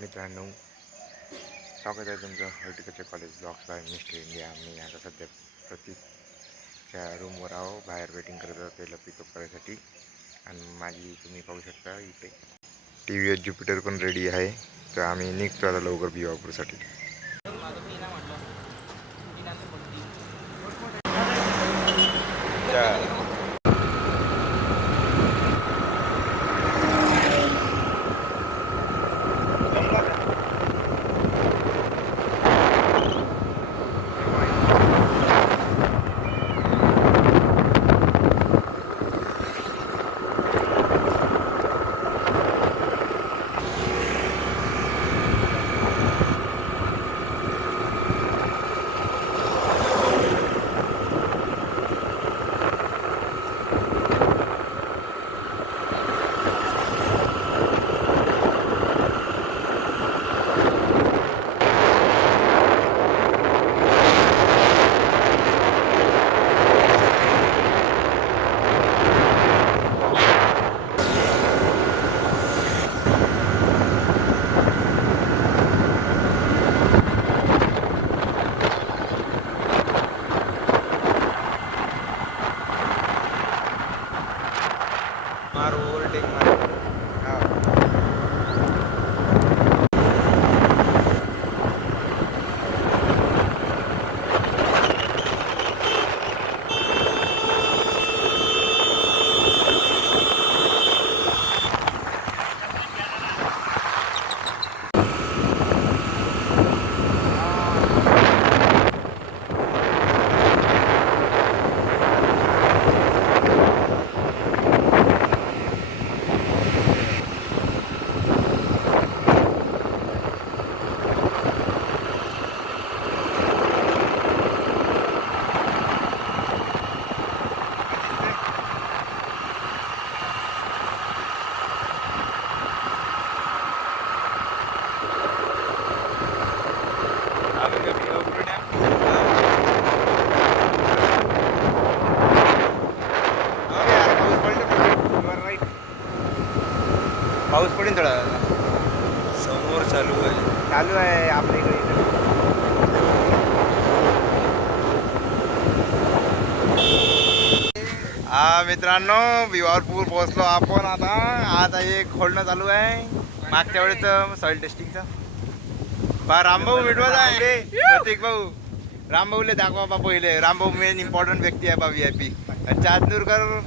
मित्रांनो, स्वागत आहे तुमचं horticulture college blogs by mister India. मी आता सध्या प्रतीकच्या रूमवर आहो. बाहेर वेटिंग करत होतो त्याला पिकअप करायसाठी. आणि माझी तुम्ही पाहू शकता इथे टी व्ही एस ज्युपिटर पण रेडी आहे. तर आम्ही निघतो आता लवकर भिवापूरसाठी. मारो ओव्हरटेक मारो. पाऊस पडेल थोडा. समोर चालू आहे आपल्या इकडे. हा मित्रांनो, भिवापूर पोहोचलो आपण आता. आता एक खोलणं चालू आहे मागच्या वेळेच सॉइल टेस्टिंगचं. बा रामभाऊ मिटवत आहे. प्रतीक भाऊ रामभाऊले दाखवा बा पहिले. रामभाऊ मेन इम्पॉर्टंट व्यक्ती आहे बा VIP. चांदूरकर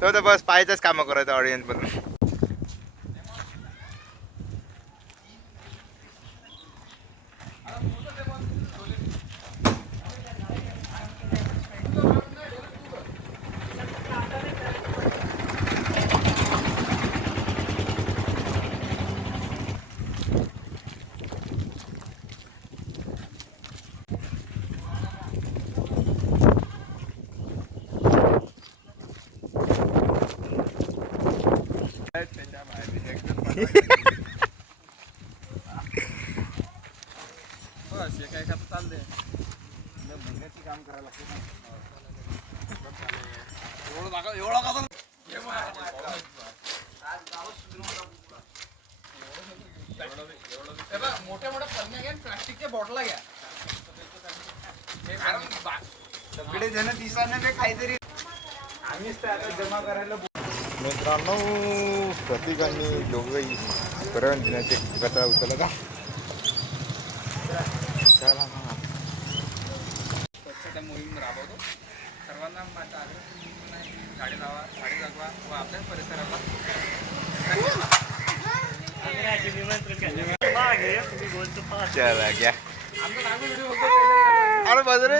तो तर बस पाहायचंच कामं करायचं ऑडियन्स बनून. काम करायला मोठ्या मोठ्या पन्न्या घ्या, प्लास्टिकच्या बॉटला घ्या. सगळे जण दिसाने काहीतरी आम्हीच आता जमा करायला. मित्रांनो, प्रतीकांनी दोघंही पर्यावरण दिनाचे कचरा उचलला का. स्वच्छता मोहीम राबवतो. सर्वांना माझा आग्रह, झाडे लावा, झाडे जगवा व आपल्याच परिसराला चला घ्या. अरे बाजरे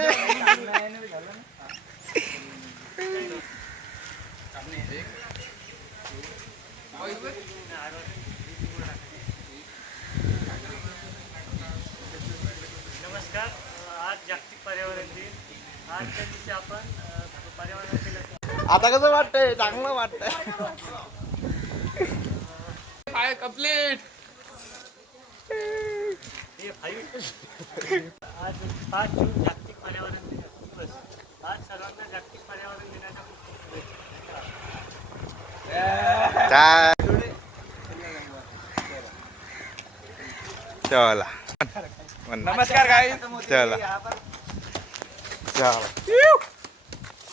नमस्कार. आज जागतिक पर्यावरण दिन. आजच्या दिवशी आपण पर्यावरण दिनाचं आता कसं वाटतंय? चांगलं वाटतंय. काय कंप्लीट. आज 5 जून जागतिक पर्यावरण दिवस. आज सर्वांना जागतिक पर्यावरण दिनाच्या खूप शुभेच्छा. चला नमस्कार काय चला चला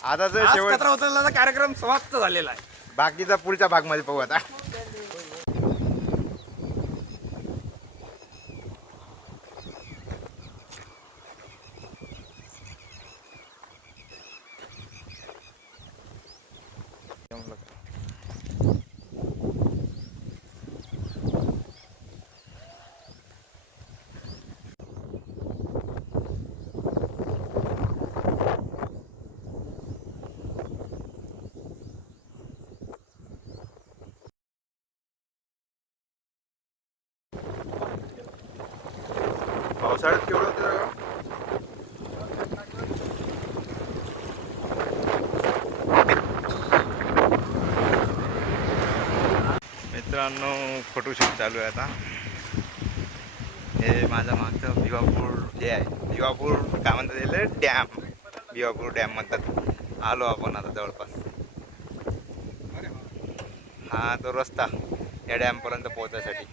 आता जर शेवट कचरा उचलण्याचा कार्यक्रम समाप्त झालेला आहे. बाकीचा पुढच्या भागमध्ये पाहू आता. पावसाळ्यात केवढं होतं रे? मित्रांनो फोटोशूट चालू आहे आता. हे माझ्या मागचं भिवापूर जे आहे भिवापूर काय म्हणतात त्याला डॅम भिवापूर डॅम म्हणतात. आलो आपण आता जवळपास. हा तो रस्ता या डॅमपर्यंत पोहोचायसाठी.